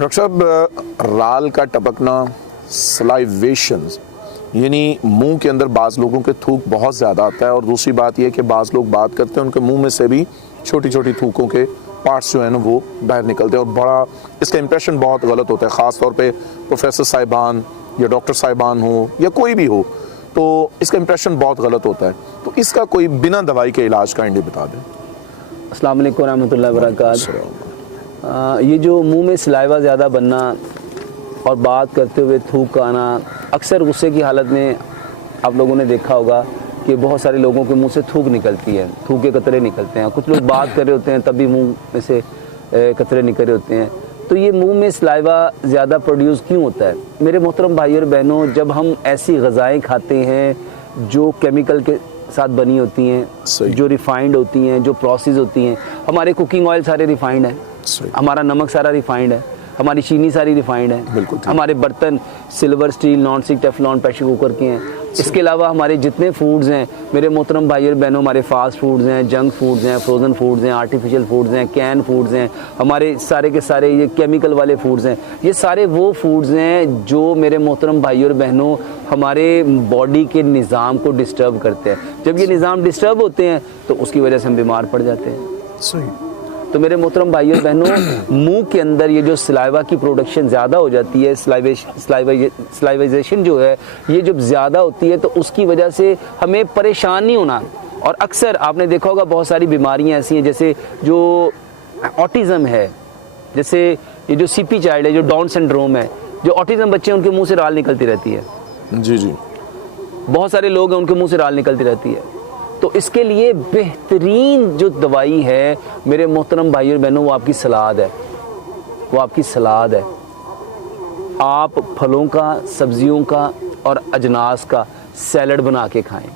Doctor صاحب رال کا ٹپکنا، سلائیویشنز، یعنی منہ کے اندر بعض لوگوں کے تھوک بہت زیادہ آتا ہے، اور دوسری بات یہ کہ بعض لوگ بات کرتے ہیں ان کے منہ میں سے بھی چھوٹی چھوٹی تھوکوں کے پارٹس جو ہیں نا وہ باہر نکلتے ہیں، اور بڑا اس کا امپریشن بہت غلط ہوتا ہے، خاص طور پہ پروفیسر صاحبان یا ڈاکٹر صاحبان ہو یا کوئی بھی ہو تو اس کا امپریشن بہت غلط ہوتا ہے. تو اس کا کوئی بنا دوائی کے علاج کا انڈی بتا دیں. السلام علیکم ورحمۃ اللہ وبرکاتہ. یہ جو منہ میں سلائیوا زیادہ بننا اور بات کرتے ہوئے تھوک آنا، اکثر غصے کی حالت میں آپ لوگوں نے دیکھا ہوگا کہ بہت سارے لوگوں کے منہ سے تھوک نکلتی ہے، تھوک کے قطرے نکلتے ہیں. کچھ لوگ بات کر رہے ہوتے ہیں تب بھی منہ میں سے قطرے نکل رہے ہوتے ہیں. تو یہ منہ میں سلائیوا زیادہ پروڈیوس کیوں ہوتا ہے؟ میرے محترم بھائی اور بہنوں، جب ہم ایسی غذائیں کھاتے ہیں جو کیمیکل کے ساتھ بنی ہوتی ہیں، جو ریفائنڈ ہوتی ہیں، جو پروسیس ہوتی ہیں، ہمارے کوکنگ آئل سارے ریفائنڈ ہیں، ہمارا نمک سارا ریفائنڈ ہے، ہماری چینی ساری ریفائنڈ ہے، ہمارے برتن silver, steel, non stick, Teflon, pressure cooker کے ہیں. اس کے علاوہ ہمارے جتنے فوڈز ہیں میرے محترم بھائی اور بہنوں، ہمارے فاسٹ فوڈز ہیں، جنک فوڈز ہیں، فروزن فوڈز ہیں، آرٹیفیشل فوڈز ہیں، کین فوڈز ہیں، ہمارے سارے کے سارے یہ کیمیکل والے فوڈز ہیں. یہ سارے وہ فوڈز ہیں جو میرے محترم بھائی اور بہنوں ہمارے باڈی کے نظام کو ڈسٹرب کرتے ہیں. جب یہ نظام ڈسٹرب ہوتے ہیں تو اس کی وجہ سے ہم بیمار پڑ جاتے ہیں. صحیح. تو میرے محترم بھائی اور بہنوں، منہ کے اندر یہ جو سلائیوا کی پروڈکشن زیادہ ہو جاتی ہے، سلائیوائزیشن جو ہے یہ جب زیادہ ہوتی ہے تو اس کی وجہ سے ہمیں پریشان نہیں ہونا. اور اکثر آپ نے دیکھا ہوگا بہت ساری بیماریاں ایسی ہیں، جیسے جو آٹزم ہے، جیسے یہ جو سی پی چائلڈ ہے، جو ڈاؤن سنڈروم ہے، جو آٹزم بچے ہیں ان کے منہ سے رال نکلتی رہتی ہے. جی بہت سارے لوگ ہیں ان کے منہ سے رال نکلتی رہتی ہے. تو اس کے لیے بہترین جو دوائی ہے میرے محترم بھائی اور بہنوں، وہ آپ کی سلاد ہے. وہ آپ کی سلاد ہے. آپ پھلوں کا، سبزیوں کا اور اجناس کا سیلڈ بنا کے کھائیں.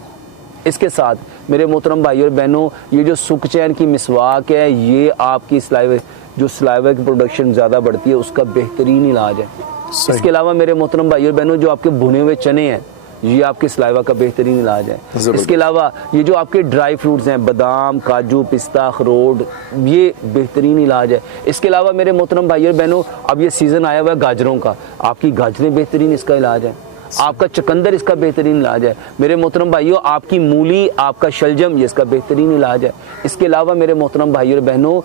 اس کے ساتھ میرے محترم بھائی اور بہنوں، یہ جو سک چین کی مسواک ہے، یہ آپ کی سلائیوا کی پروڈکشن زیادہ بڑھتی ہے، اس کا بہترین علاج ہے. اس کے علاوہ میرے محترم بھائی اور بہنوں، جو آپ کے بھنے ہوئے چنے ہیں، یہ آپ کے سلائیوا کا بہترین علاج ہے. اس کے علاوہ یہ جو آپ کے ڈرائی فروٹس ہیں، بادام، کاجو، پستہ، اخروٹ، یہ بہترین علاج ہے. اس کے علاوہ میرے محترم بھائی اور بہنوں، اب یہ سیزن آیا ہوا ہے گاجروں کا، آپ کی گاجریں بہترین اس کا علاج ہے. آپ کا چقندر اس کا بہترین علاج ہے. میرے محترم بھائیوں، آپ کی مولی، آپ کا شلجم، یہ اس کا بہترین علاج ہے. اس کے علاوہ میرے محترم بھائی اور بہنوں،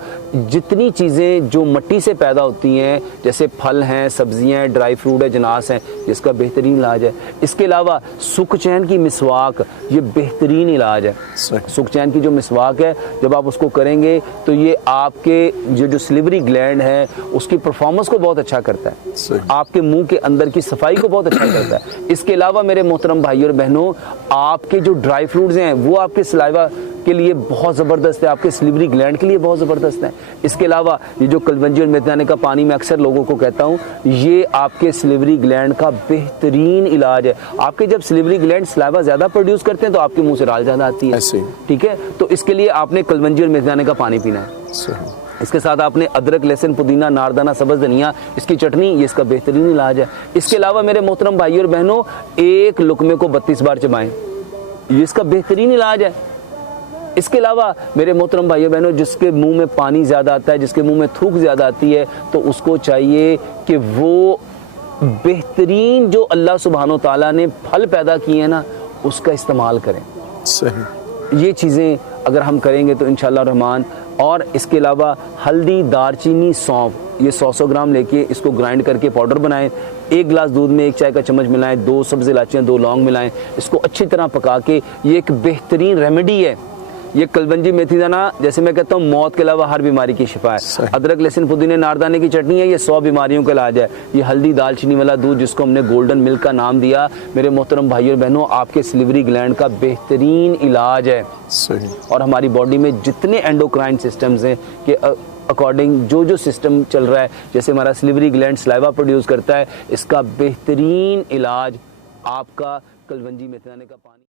جتنی چیزیں جو مٹی سے پیدا ہوتی ہیں، جیسے پھل ہیں، سبزیاں ہیں، ڈرائی فروٹ ہے، جناس ہیں، یہ اس کا بہترین علاج ہے. اس کے علاوہ سک چین کی مسواک، یہ بہترین علاج ہے. سک چین کی جو مسواک ہے، جب آپ اس کو کریں گے تو یہ آپ کے جو سلیوری گلینڈ ہے اس کی پرفارمنس کو بہت اچھا کرتا ہے، آپ کے منہ کے اندر کی صفائی کو بہت اچھا کرتا ہے. اس کے علاوہ میرے محترم بھائی اور بہنوں، آپ کے جو ڈرائی فروٹس ہیں وہ آپ کے سلائیوا کے لیے بہت زبردست ہے، آپ کے سلیوری گلینڈ کے لیے بہت زبردست ہے. اس کے علاوہ یہ جو کلونجی اور میتھانے کا پانی میں اکثر لوگوں کو کہتا ہوں، یہ آپ کے سلیوری گلینڈ کا بہترین علاج ہے. آپ کے جب سلیوری گلینڈ سلائیوا زیادہ پروڈیوس کرتے ہیں تو آپ کے منہ سے رال زیادہ آتی ہے. ٹھیک ہے، تو اس کے لیے آپ نے کلونجی اور میتھانے کا پانی پینا ہے. اس کے ساتھ آپ نے ادرک، لہسن، پودینہ، ناردانہ، سبز دھنیا، اس کی چٹنی، یہ اس کا بہترین علاج ہے. اس کے علاوہ میرے محترم بھائی اور بہنوں، ایک لقمے کو 32 بار چبائیں، یہ اس کا بہترین علاج ہے. اس کے علاوہ میرے محترم بھائی اور بہنوں، جس کے منہ میں پانی زیادہ آتا ہے، جس کے منہ میں تھوک زیادہ آتی ہے، تو اس کو چاہیے کہ وہ بہترین جو اللہ سبحانہ و تعالیٰ نے پھل پیدا کیے ہیں نا، اس کا استعمال کریں. یہ چیزیں اگر ہم کریں گے تو انشاءاللہ الرحمن. اور اس کے علاوہ ہلدی، دار چینی، سونف، یہ 100 گرام لے کے اس کو گرائنڈ کر کے پاؤڈر بنائیں. 1 گلاس دودھ میں 1 چائے کا چمچ ملائیں، 2 سبز الائچیاں، 2 لونگ ملائیں. اس کو اچھی طرح پکا کے، یہ ایک بہترین ریمیڈی ہے. یہ کلونجی میتھی دانہ، جیسے میں کہتا ہوں، موت کے علاوہ ہر بیماری کی شفا ہے. ادرک، لہسن، پودینے، ناردانے کی چٹنی ہے، یہ 100 بیماریوں کا علاج ہے. یہ ہلدی، دال چینی والا دودھ، جس کو ہم نے گولڈن ملک کا نام دیا، میرے محترم بھائی اور بہنوں، آپ کے سلیوری گلینڈ کا بہترین علاج ہے. اور ہماری باڈی میں جتنے اینڈوکرائن سسٹمز ہیں کہ اکارڈنگ جو سسٹم چل رہا ہے، جیسے ہمارا سلیوری گلینڈ سلائیوا پروڈیوس کرتا ہے، اس کا بہترین علاج آپ کا کلونجی میتھی دانے کا پانی.